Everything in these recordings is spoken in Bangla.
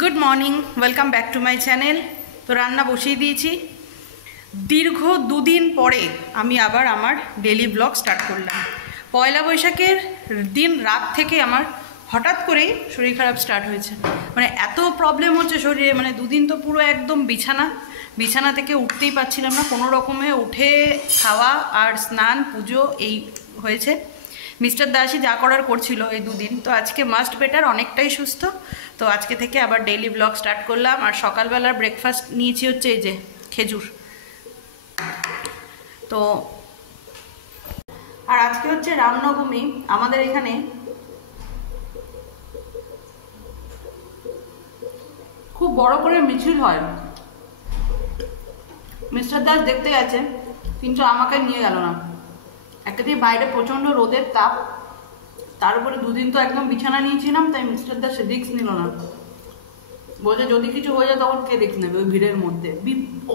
Good morning welcome back to my channel. तो रान्ना बसिए दिएछि। दीर्घ दुदिन परे आमी आबार आमार डेली ब्लग स्टार्ट करलाम। पयला बैशाखेर दिन रात थेके आमार हठात् करेई शरीर खाराप स्टार्ट हयेछे। माने एत प्रब्लेम होच्छे शरीरे, माने दुदिन तो पुरो एकदम बिछाना थेके उठतेई पारछिलाम ना। कोनो रकमे उठे खावा और स्नान पुजो एई हयेछे। मिस्टर दासी जा करार करछिलो এই দুদিন, তো আজকে মাস্ট বেটার, অনেকটাই সুস্থ। তো আজকে থেকে আবার ডেইলি ব্লগ স্টার্ট করলাম। আর সকালবেলার ব্রেকফাস্ট নিয়েছি হচ্ছে এই যে খেজুর। তো আর আজকে হচ্ছে রামনবমী। আমাদের এখানে খুব বড় করে মিছিল হয়। মিস্টার দাস দেখতে গেছে কিন্তু আমাকে নিয়ে গেল না। একদিকে বাইরে প্রচন্ড রোদের তাপ, তার উপরে দুদিন তো একদম বিছানা নিয়েছিলাম, তাই মিস্টার দাস রিস্ক নিল না। বলছে যদি কিছু হয়ে যায় তখন কে রিস্ক নেবে ওই ভিড়ের মধ্যে।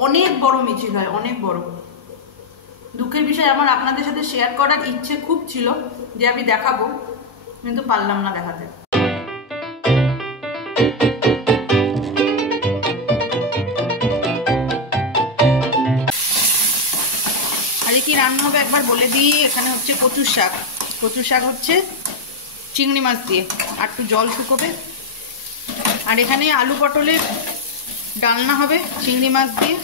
অনেক বড় মিছিল হয়, অনেক বড়। দুঃখের বিষয় আমার আপনাদের সাথে শেয়ার করার ইচ্ছে খুব ছিল যে আমি দেখাবো, কিন্তু পারলাম না দেখাতে। কি রান্না হবে একবার বলে দিই। এখানে হচ্ছে কচুর শাক। কচুর শাক হচ্ছে চিংড়ি মাছ দিয়ে, আর একটু জল শুকোবে। আর এখানে আলু পটলের ডালনা হবে চিংড়ি মাছ দিয়ে।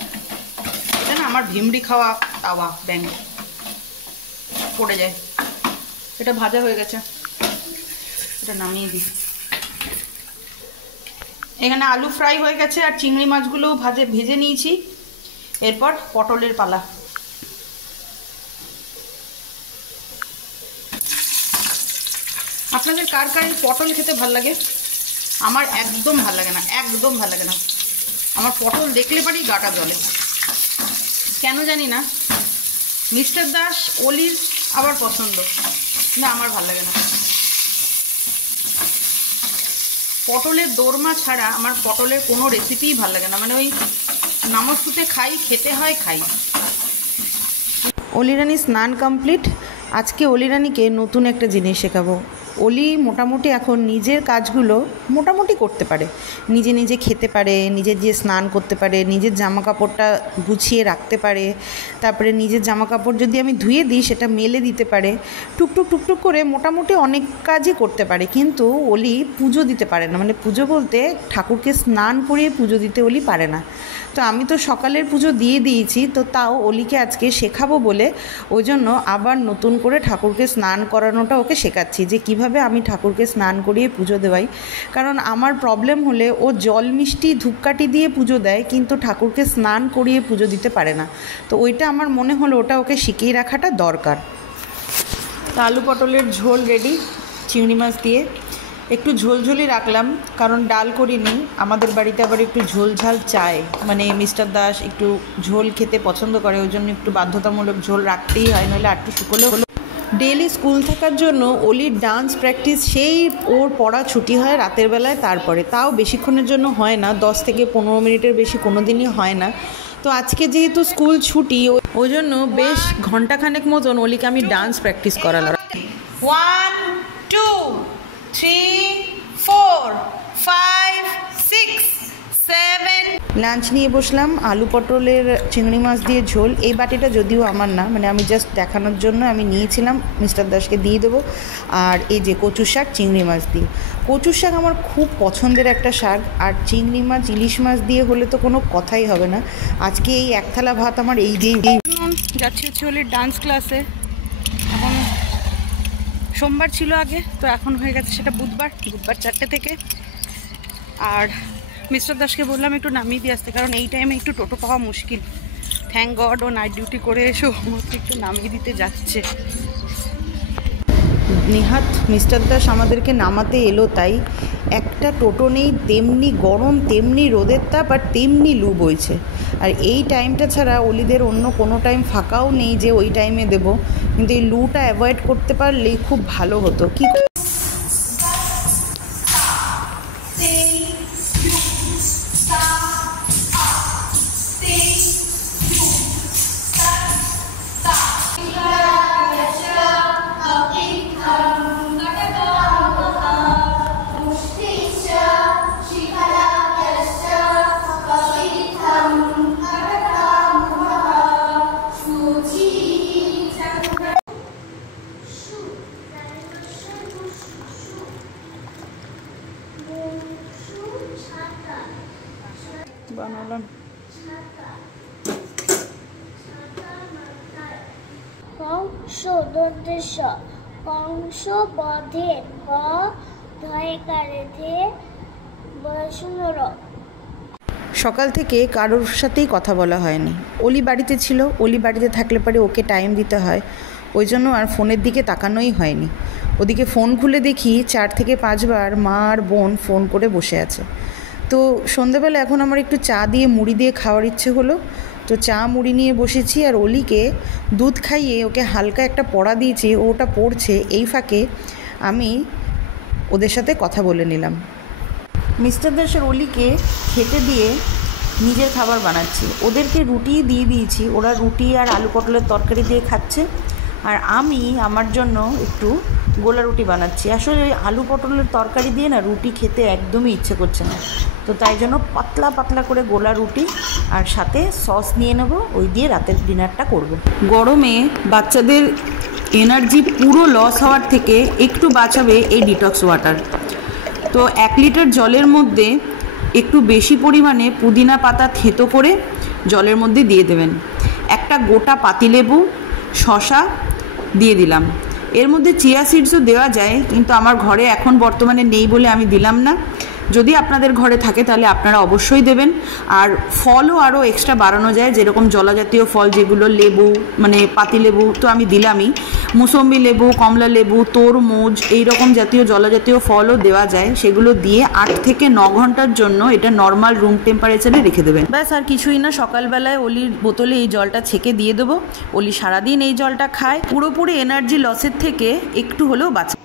এটা না আমার ভিমড়ি খাওয়া তাওয়া ব্যাং পড়ে যায়। এটা ভাজা হয়ে গেছে, এটা নামিয়ে দিই। এখানে আলু ফ্রাই হয়ে গেছে আর চিংড়ি মাছগুলো ভেজে নিয়েছি। এরপর পটলের পালা। আপনাদের কার কার পটল খেতে ভাল লাগে? আমার একদম ভাল লাগে না, একদম ভাল লাগে না। আমার পটল দেখলে পারি গাটা জ্বলে, কেন জানি না। মিস্টার দাস অলির আবার পছন্দ, না আমার ভাল লাগে না। পটলের দোরমা ছাড়া আমার পটলের কোনো রেসিপিই ভাল লাগে না। মানে ওই নামস্তুতে খাই, খেতে হয় খাই। অলিরানি স্নান কমপ্লিট। আজকে অলিরানিকে নতুন একটা জিনিস শেখাবো। অলি মোটামুটি এখন নিজের কাজগুলো মোটামুটি করতে পারে, নিজে নিজে খেতে পারে, নিজে যে স্নান করতে পারে, নিজের জামা কাপড়টা গুছিয়ে রাখতে পারে। তারপরে নিজের জামা কাপড় যদি আমি ধুয়ে দিই সেটা মেলে দিতে পারে। টুকটুক করে মোটামুটি অনেক কাজই করতে পারে। কিন্তু অলি পুজো দিতে পারে না। মানে পুজো বলতে ঠাকুরকে স্নান করিয়ে পুজো দিতে অলি পারে না। তো আমি তো সকালের পুজো দিয়ে দিয়েছি, তো তাও অলিকে আজকে শেখাবো বলে ওই জন্য আবার নতুন করে ঠাকুরকে স্নান করানোটা ওকে শেখাচ্ছি, যে কীভাবে আমি ঠাকুরকে স্নান করিয়ে পুজো দেওয়াই। কারণ আমার প্রবলেম হলে ও জল মিষ্টি ধূপকাঠি দিয়ে পুজো দেয়, কিন্তু ঠাকুরকে স্নান করিয়ে পুজো দিতে পারে না। তো ওইটা আমার মনে হলো ওটা ওকে শিখিয়ে রাখাটা দরকার। তো আলু পটলের ঝোল রেডি চিংড়ি মাছ দিয়ে। একটু ঝোলঝোলই রাখলাম, কারণ ডাল করিনি। আমাদের বাড়িতে আবার একটু ঝোল ঝাল চায়, মানে মিস্টার দাস একটু ঝোল খেতে পছন্দ করে, ওই জন্য একটু বাধ্যতামূলক ঝোল রাখতেই হয়, নইলে আর একটু শুকোলে হলো। ডেইলি স্কুল থাকার জন্য অলির ডান্স প্র্যাকটিস, সেই ওর পড়া ছুটি হয় রাতের বেলায়, তারপরে তাও বেশিক্ষণের জন্য হয় না, 10 থেকে 15 মিনিটের বেশি কোনো দিনই হয় না। তো আজকে যেহেতু স্কুল ছুটি, ওই জন্য বেশ ঘন্টাখানেক মতন অলিকে আমি ডান্স প্র্যাকটিস করালাম। 1 2 3 4 5 6 7। লাঞ্চ নিয়ে বসলাম। আলু পটলের চিংড়ি মাছ দিয়ে ঝোল। এই বাটিটা যদিও আমার না, মানে আমি জাস্ট দেখানোর জন্য আমি নিয়েছিলাম, মিস্টার দাসকে দিয়ে দেবো। আর এই যে কচুর শাক চিংড়ি মাছ দিয়ে। কচুর শাক আমার খুব পছন্দের একটা শাক, আর চিংড়ি মাছ ইলিশ মাছ দিয়ে হলে তো কোনো কথাই হবে না। আজকে এই এক থালা ভাত আমার এই দিয়েই। যাচ্ছি হচ্ছে ওলির ডান্স ক্লাসে। এখন সোমবার ছিল আগে, তো এখন হয়ে গেছে সেটা বুধবার 4টে থেকে। আর মিস্টার দাসকে বললাম একটু নামিয়ে দিয়ে আসতে, কারণ এই টাইমে একটু টোটো পাওয়া মুশকিল। থ্যাংক গড ও নাইট ডিউটি করে এসে আমাকে একটু নামিয়ে দিতে যাচ্ছে। নেহাত মিস্টার দাস আমাদেরকে নামাতে এলো, তাই একটা টোটো নেই, তেমনি গরম, তেমনি রোদের তাপ, আর তেমনি লু বইছে। আর এই টাইমটা ছাড়া অলিদের অন্য কোনো টাইম ফাঁকাও নেই যে ওই টাইমে দেব, কিন্তু এই লুটা অ্যাভয়েড করতে পারলেই খুব ভালো হতো। কি কংস দন্তেশ কংস বধে ক ধয়কারে ধে বসুনর। সকাল থেকে কারোর সাথেই কথা বলা হয়নি। অলি বাড়িতে ছিল, অলি বাড়িতে থাকলে পরে ওকে টাইম দিতে হয়, ওই জন্য আর ফোনের দিকে তাকানোই হয়নি। ওদিকে ফোন খুলে দেখি 4 থেকে 5 বার মা আর বোন ফোন করে বসে আছে। তো সন্ধেবেলা এখন আমার একটু চা দিয়ে মুড়ি দিয়ে খাওয়ার ইচ্ছে হলো, তো চা মুড়ি নিয়ে বসেছি আর অলিকে দুধ খাইয়ে ওকে হালকা একটা পড়া দিয়েছি, ওটা পড়ছে। এই ফাঁকে আমি ওদের সাথে কথা বলে নিলাম। মিস্টার দাসের অলিকে খেতে দিয়ে নিজের খাবার বানাচ্ছি। ওদেরকে রুটি দিয়ে দিয়েছি, ওরা রুটি আর আলু পটলের তরকারি দিয়ে খাচ্ছে, আর আমি আমার জন্য একটু গোলা রুটি বানাচ্ছি। আসলে আলু পটলের তরকারি দিয়ে না রুটি খেতে একদমই ইচ্ছে করছে না, তো তাই জন্য পাতলা পাতলা করে গোলা রুটি আর সাথে সস নিয়ে নেব, ওই দিয়ে রাতের ডিনারটা করব। গরমে বাচ্চাদের এনার্জি পুরো লস হওয়ার থেকে একটু বাঁচাবে এই ডিটক্স ওয়াটার। তো 1 লিটার জলের মধ্যে একটু বেশি পরিমাণে পুদিনা পাতা থেঁতো করে জলের মধ্যে দিয়ে দেবেন। একটা গোটা পাতিলেবু, শসা দিয়ে দিলাম। এর মধ্যে চিয়া সিডসও দেওয়া যায়, কিন্তু আমার ঘরে এখন বর্তমানে নেই বলে আমি দিলাম না। যদি আপনাদের ঘরে থাকে তাহলে আপনারা অবশ্যই দেবেন। আর ফলও আরও এক্সট্রা বাড়ানো যায়, যেরকম জলজাতীয় ফল যেগুলো, লেবু মানে পাতিলেবু তো আমি দিলামই, মুসম্বি লেবু, কমলা লেবু, তরমুজ এই রকম জাতীয় জলজাতীয় ফলও দেওয়া যায়। সেগুলো দিয়ে 8 থেকে 9 ঘন্টার জন্য এটা নর্মাল রুম টেম্পারেচারে রেখে দেবেন। ব্যাস আর কিছুই না। সকালবেলায় অলির বোতলে এই জলটা ছেঁকে দিয়ে দেবো। অলি সারাদিন এই জলটা খায়, পুরোপুরি এনার্জি লসের থেকে একটু হলেও বাঁচে।